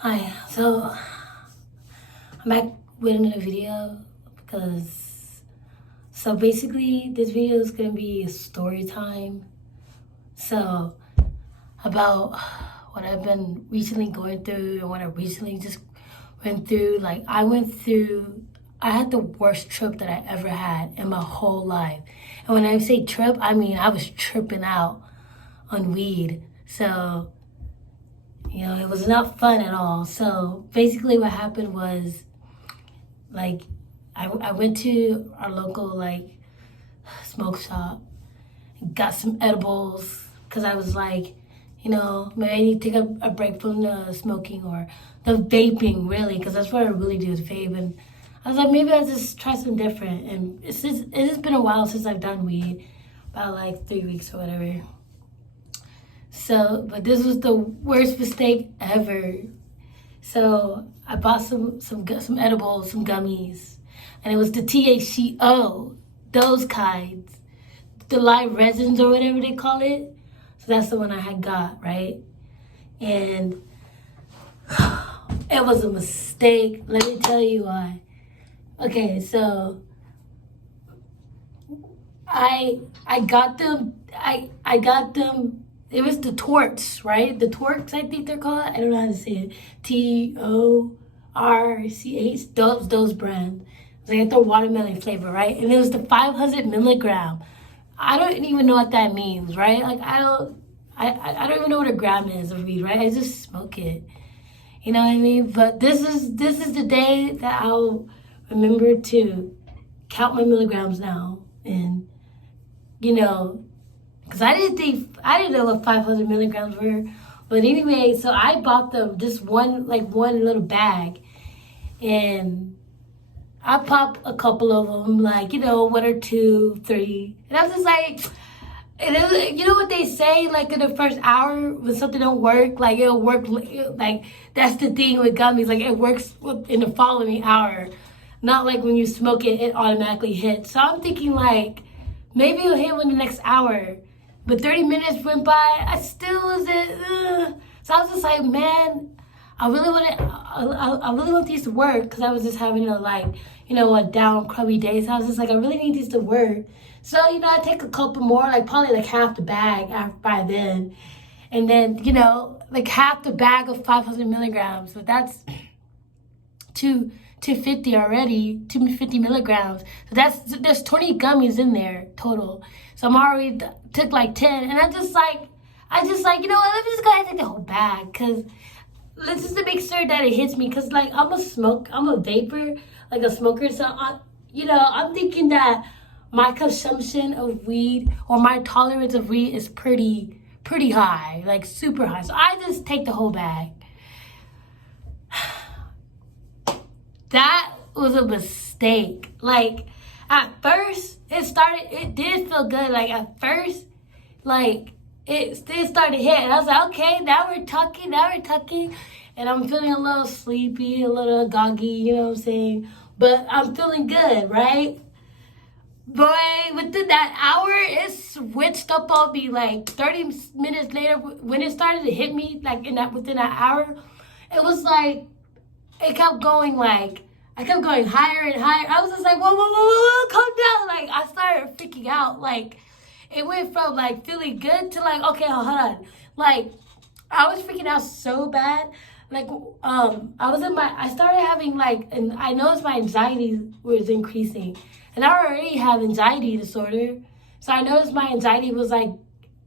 Hi, so I'm back with another video because basically this video is gonna be a story time. So about what I've been recently going through and what I recently just went through. I had the worst trip that I ever had in my whole life. And when I say trip, I mean I was tripping out on weed. So it was not fun at all. So basically what happened was like I went to our local smoke shop, got some edibles because I was like, maybe I need to take a break from the smoking or the vaping really, because that's what I really do is vape. And I was like, maybe I'll just try something different. And it has been a while since I've done weed, about like 3 weeks or whatever. So, but this was the worst mistake ever. So I bought some edibles, some gummies, and it was the THCO, those kinds, the live resins or whatever they call it. So that's the one I had got, right? And it was a mistake. Let me tell you why. Okay, so I got them. I got them. It was the Torts, right? The Torts, I think they're called. I don't know how to say it. TORCH. Those brands. They had the watermelon flavor, right? And it was the 500 milligram. I don't even know what that means, right? Like I don't even know what a gram is of weed, right? I just smoke it. You know what I mean? But this is the day that I'll remember to count my milligrams now, and because I didn't know what 500 milligrams were. But anyway, so I bought them just one little bag, and I popped a couple of them, 1 or 2, 3, and I was just like, and you know what they say, like in the first hour when something don't work, like it'll work, like that's the thing with gummies, like it works in the following hour, not like when you smoke it, it automatically hits. So I'm thinking like maybe it'll hit in the next hour, but 30 minutes went by, I still wasn't. So I was just like, man, I really want these to work because I was just having a down crummy day. So I was just like, I really need these to work. So, I take a couple more, probably half the bag by then. And then, half the bag of 500 milligrams. So that's 250 already, 250 milligrams. So there's 20 gummies in there total. So I'm already took 10. And I just like, you know what, let me just go ahead and take the whole bag. Because let's just to make sure that it hits me. Because, I'm a vapor, a smoker. So, I'm thinking that my consumption of weed or my tolerance of weed is pretty high, super high. So I just take the whole bag. That was a mistake. At first, it did feel good. At first, it still started hitting. And I was like, okay, now we're talking. And I'm feeling a little sleepy, a little groggy, you know what I'm saying? But I'm feeling good, right? Boy, within that hour, it switched up on me. 30 minutes later, when it started to hit me, within that hour, it was it kept going, I kept going higher and higher. I was just like, whoa, calm down. I started freaking out. It went from, feeling good to, okay, hold on. I was freaking out so bad. I started having, and I noticed my anxiety was increasing. And I already have anxiety disorder. So I noticed my anxiety was,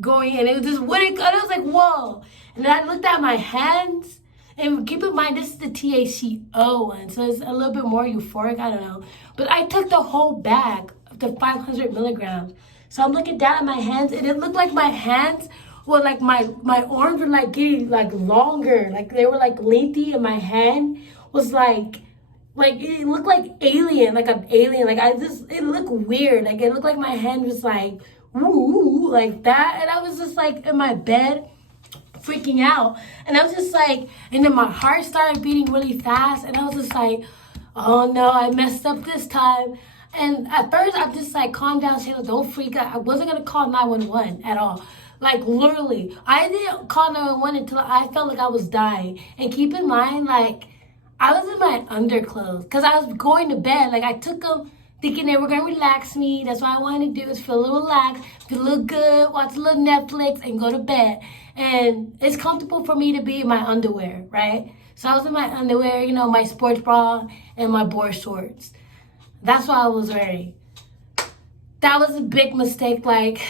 going, and it just wouldn't go. And I was like, whoa. And then I looked at my hands. And keep in mind, this is the THCO one, so it's a little bit more euphoric, I don't know. But I took the whole bag of the 500 milligrams. So I'm looking down at my hands, and it looked like my hands were my arms were getting longer. They were lengthy, and my hand was it looked like alien, like an alien. It looked weird. It looked like my hand was woo, like that. And I was just in my bed, freaking out. And I was just and then my heart started beating really fast. And I was just oh no, I messed up this time. And at first I'm just calm down, Shayla, don't freak out. I wasn't gonna call 911 at all. Like, literally. I didn't call 911 until I felt like I was dying. And keep in mind, like, I was in my underclothes because I was going to bed. Like, I took them thinking they were going to relax me. That's what I wanted to do, is feel a little relaxed, feel a little good, watch a little Netflix, and go to bed. And it's comfortable for me to be in my underwear, right? So I was in my underwear, you know, my sports bra and my board shorts. That's what I was wearing. That was a big mistake, like,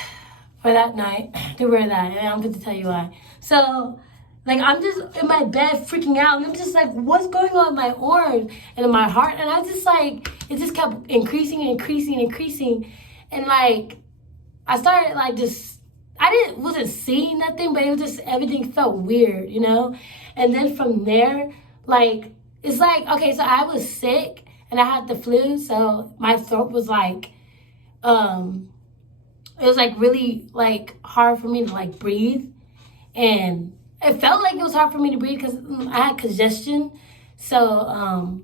for that night to wear that. And I'm going to tell you why. So, like, I'm just in my bed freaking out. And I'm just like, what's going on in my arms and in my heart? And I just, like, it just kept increasing and increasing and increasing. And, like, I started, like, just, wasn't seeing nothing, but it was just, everything felt weird, you know? And then from there, like, it's like, okay, so I was sick and I had the flu. So my throat was, like, it was like really like hard for me to like breathe, and it felt like it was hard for me to breathe because I had congestion. So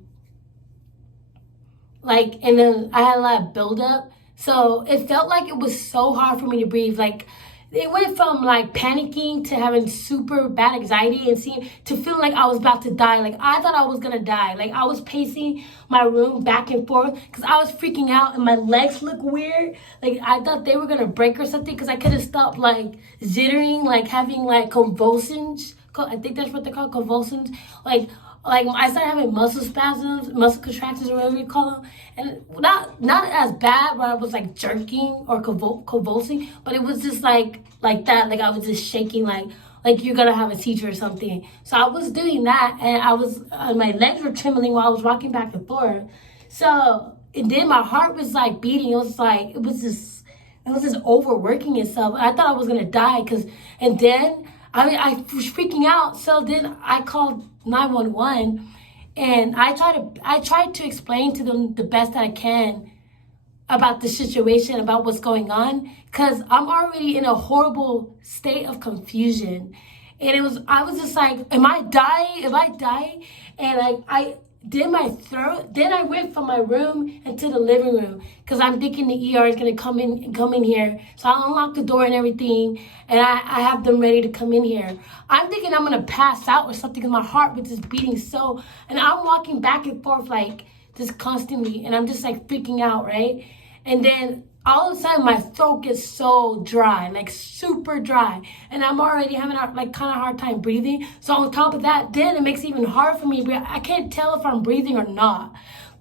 like, and then I had a lot of buildup, so it felt like it was so hard for me to breathe. Like, it went from like panicking to having super bad anxiety and to feeling like I was about to die. Like, I thought I was gonna die. Like, I was pacing my room back and forth because I was freaking out and my legs looked weird. Like, I thought they were gonna break or something because I couldn't stop like jittering, like having like convulsions. I think that's what they're called, convulsions. Like I started having muscle spasms, muscle contractions, or whatever you call them, and not as bad where I was like jerking or convulsing, but it was just like that, like I was just shaking, like you're gonna have a seizure or something. So I was doing that, and my legs were trembling while I was walking back and forth. So, and then my heart was like beating. It was just overworking itself. I thought I was gonna die and then I was freaking out. So then I called 911, and I tried to explain to them the best that I can about the situation, about what's going on, because I'm already in a horrible state of confusion. And I was just like, am I dying? Am I dying? And I did my throat. Then I went from my room into the living room because I'm thinking the ER is gonna come in here. So I unlocked the door and everything, and I have them ready to come in here. I'm thinking I'm gonna pass out or something because my heart was just beating so, and I'm walking back and forth like just constantly, and I'm just like freaking out, right? And then all of a sudden my throat gets so dry, like super dry, and I'm already having like kind of hard time breathing. So on top of that, then it makes it even harder for me to breathe. I can't tell if I'm breathing or not.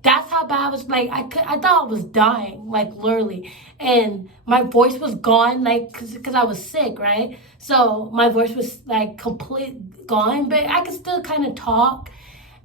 That's how bad it was. Like, I thought I was dying, like literally, and my voice was gone, like because I was sick, right? So my voice was like complete gone, but I could still kind of talk,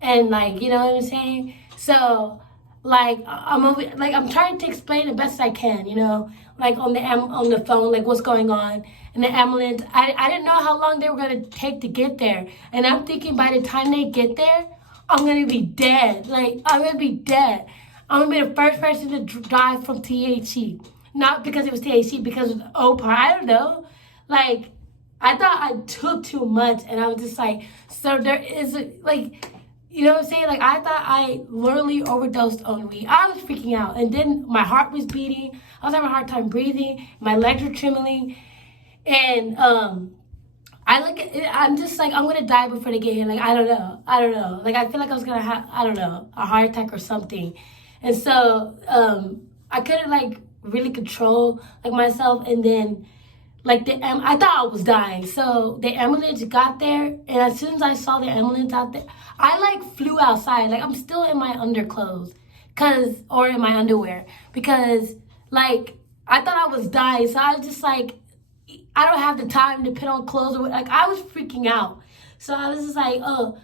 and like, you know what I'm saying. So, like, I'm trying to explain the best I can, you know, like on the phone, like what's going on. And the ambulance, I didn't know how long they were gonna take to get there, and I'm thinking by the time they get there, I'm gonna be dead. Like, I'm gonna be dead. I'm gonna be the first person to die from THC, not because it was THC, because of the OPAR. I don't know. Like, I thought I took too much, and I was just like, so there is like. You know what I'm saying? Like, I thought I literally overdosed on weed. I was freaking out. And then my heart was beating. I was having a hard time breathing. My legs were trembling. And I look at it, I'm just like, I'm going to die before they get here. Like, I don't know. Like, I feel like I was going to have, I don't know, a heart attack or something. And so I couldn't, like, really control, like, myself. And then, like, I thought I was dying. So the ambulance got there, and as soon as I saw the ambulance out there, I like flew outside. Like, I'm still in my underclothes, or in my underwear, because like I thought I was dying. So I was just like, I don't have the time to put on clothes, or like I was freaking out. So I was just like, oh,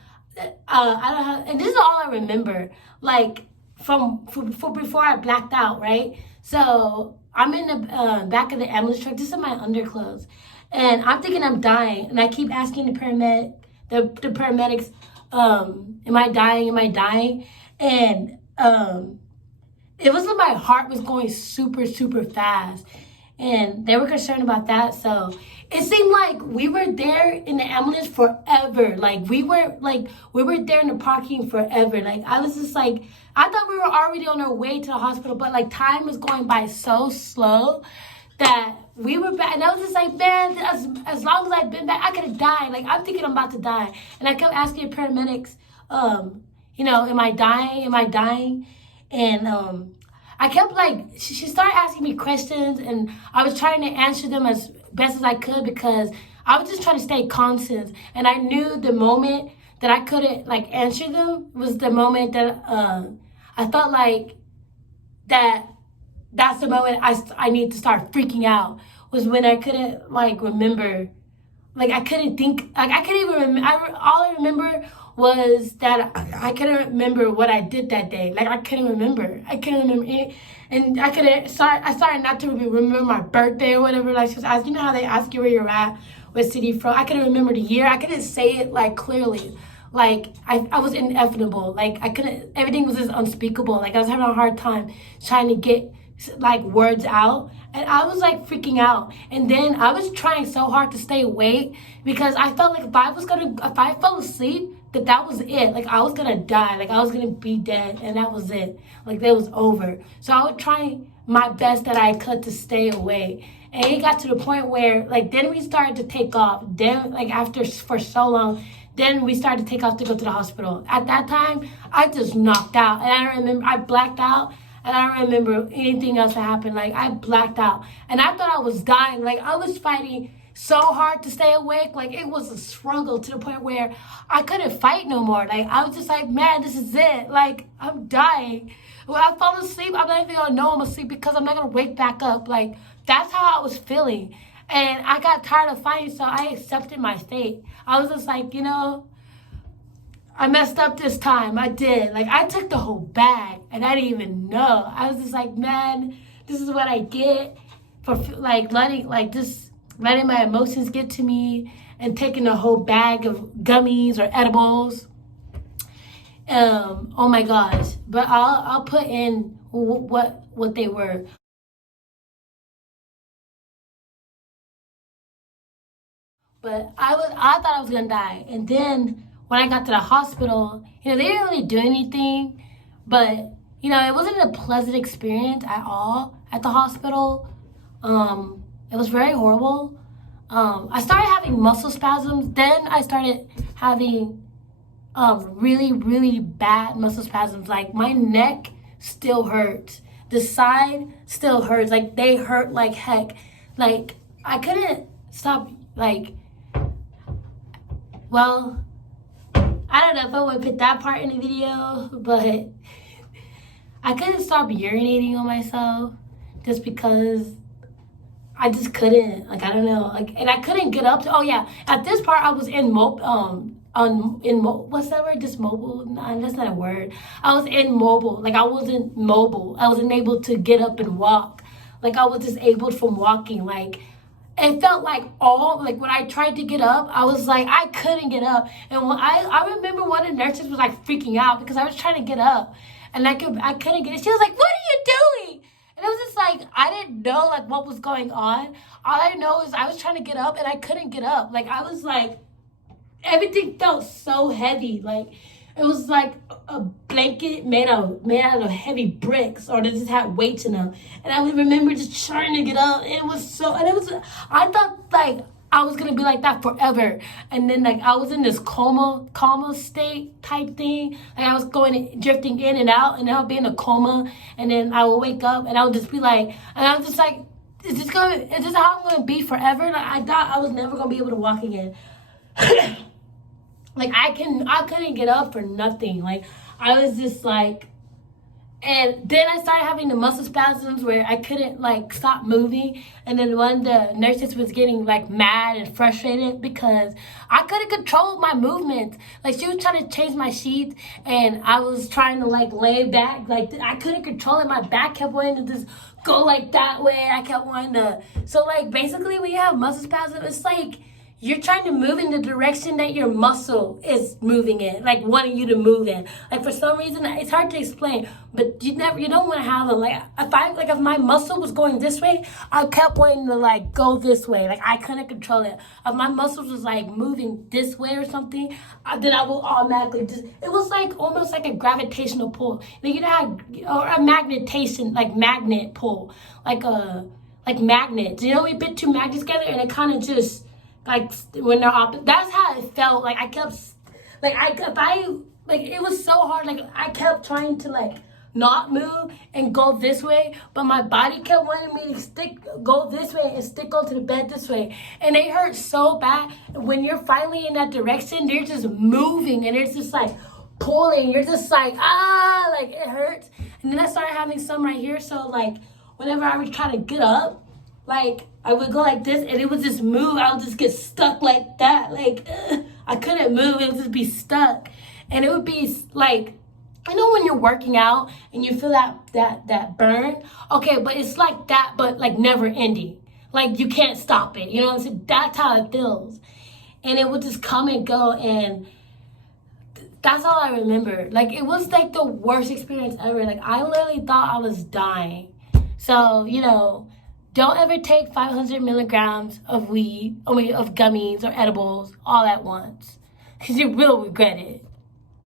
I don't have, and this is all I remember, like from before I blacked out, right? So I'm in the back of the ambulance truck, just in my underclothes, and I'm thinking I'm dying, and I keep asking the paramedics, am I dying? Am I dying? And it was like my heart was going super, super fast, and they were concerned about that. So it seemed like we were there in the ambulance forever. Like, we were there in the parking forever. Like, I was just like, I thought we were already on our way to the hospital, but like time was going by so slow. that we were back, and I was just like, man, as long as I've been back, I could have died. Like, I'm thinking I'm about to die. And I kept asking the paramedics, am I dying? Am I dying? And I kept like, she started asking me questions, and I was trying to answer them as best as I could because I was just trying to stay constant. And I knew the moment that I couldn't like answer them was the moment that I felt like that's the moment I need to start freaking out, was when I couldn't like remember, like I couldn't think, like I couldn't even remember. All I remember was that I couldn't remember what I did that day. Like I couldn't remember it, and I started not to remember my birthday or whatever. Like she was asking, you know how they ask you where you're at, what city you're from. I couldn't remember the year. I couldn't say it like clearly. Like I was ineffable. Like I couldn't. Everything was just unspeakable. Like I was having a hard time trying to get like words out, and I was like freaking out. And then I was trying so hard to stay awake because I felt like if I fell asleep, that was it. Like I was gonna die. Like I was gonna be dead, and that was it. Like that was over. So I would try my best that I could to stay awake. And it got to the point where like then we started to take off. Then like after for so long, then we started to take off to go to the hospital. At that time, I just knocked out, and I remember I blacked out. And I don't remember anything else that happened. Like, I blacked out. And I thought I was dying. Like, I was fighting so hard to stay awake. Like, it was a struggle to the point where I couldn't fight no more. Like, I was just like, man, this is it. Like, I'm dying. When I fall asleep, I'm not even going to know I'm asleep because I'm not going to wake back up. Like, that's how I was feeling. And I got tired of fighting, so I accepted my fate. I was just like, I messed up this time. I did. Like, I took the whole bag, and I didn't even know. I was just like, man, this is what I get for, like, letting my emotions get to me and taking the whole bag of gummies or edibles. Oh, my gosh. But I'll put in what they were. But I thought I was going to die. And then when I got to the hospital, they didn't really do anything, but, it wasn't a pleasant experience at all at the hospital. It was very horrible. I started having muscle spasms. Then I started having really, really bad muscle spasms. Like, my neck still hurts. The side still hurts. Like, they hurt like heck. Like, I couldn't stop, like, well, I don't know if I would put that part in the video, but I couldn't stop urinating on myself just because I just couldn't. Like, I don't know. Like, and I couldn't get up to, oh yeah, at this part I was what's that word? Just mobile? Nah, that's not a word. I was immobile. Like, I wasn't mobile. I wasn't able to get up and walk. Like, I was disabled from walking. Like, it felt like when I tried to get up, I was like, I couldn't get up. And when I remember one of the nurses was like freaking out because I was trying to get up and I couldn't get it. She was like, what are you doing? And it was just like, I didn't know like what was going on. All I know is I was trying to get up and I couldn't get up. Like, I was like, everything felt so heavy. Like, it was like a blanket made out of heavy bricks, or they just had weights in them. And I remember just trying to get up. I thought like I was gonna be like that forever. And then like I was in this coma state type thing. Like, I was drifting in and out, and I'll be in a coma, and then I will wake up, and I would just be like, and I was just like, is this how I'm gonna be forever? Like, I thought I was never gonna be able to walk again. Like, I couldn't get up for nothing. Like, I was just like, and then I started having the muscle spasms where I couldn't like stop moving. And then one of the nurses was getting like mad and frustrated because I couldn't control my movements. Like, she was trying to change my sheets, and I was trying to like lay back. Like, I couldn't control it. My back kept wanting to just go like that way. I kept wanting to. So like, basically when you have muscle spasms, it's like you're trying to move in the direction that your muscle is moving in, like wanting you to move in. Like, for some reason, it's hard to explain, but you don't want to have if my muscle was going this way, I kept wanting to like go this way. Like, I couldn't control it. If my muscles was like moving this way or something, then I will automatically it was like almost like a gravitational pull. Like, or a magnetation, like magnet pull, like like magnets. You know, we bit two magnets together, and it kind of just like when they're opposite. That's how it felt. Like I kept, it was so hard. Like I kept trying to like not move and go this way, but my body kept wanting me to go this way and stick onto the bed this way, and it hurt so bad. When you're finally in that direction, they're just moving, and it's just like pulling. You're just like like it hurts. And then I started having some right here, so like whenever I would try to get up, like I would go like this, and it would just move. I would just get stuck like that. Like I couldn't move. It would just be stuck, and it would be like, I know when you're working out and you feel that burn. Okay, but it's like that, but like never ending. Like you can't stop it. You know what I'm saying? That's how it feels, and it would just come and go, and that's all I remember. Like it was like the worst experience ever. Like I literally thought I was dying. So, you know, don't ever take 500 milligrams of of gummies or edibles all at once, because you will regret it.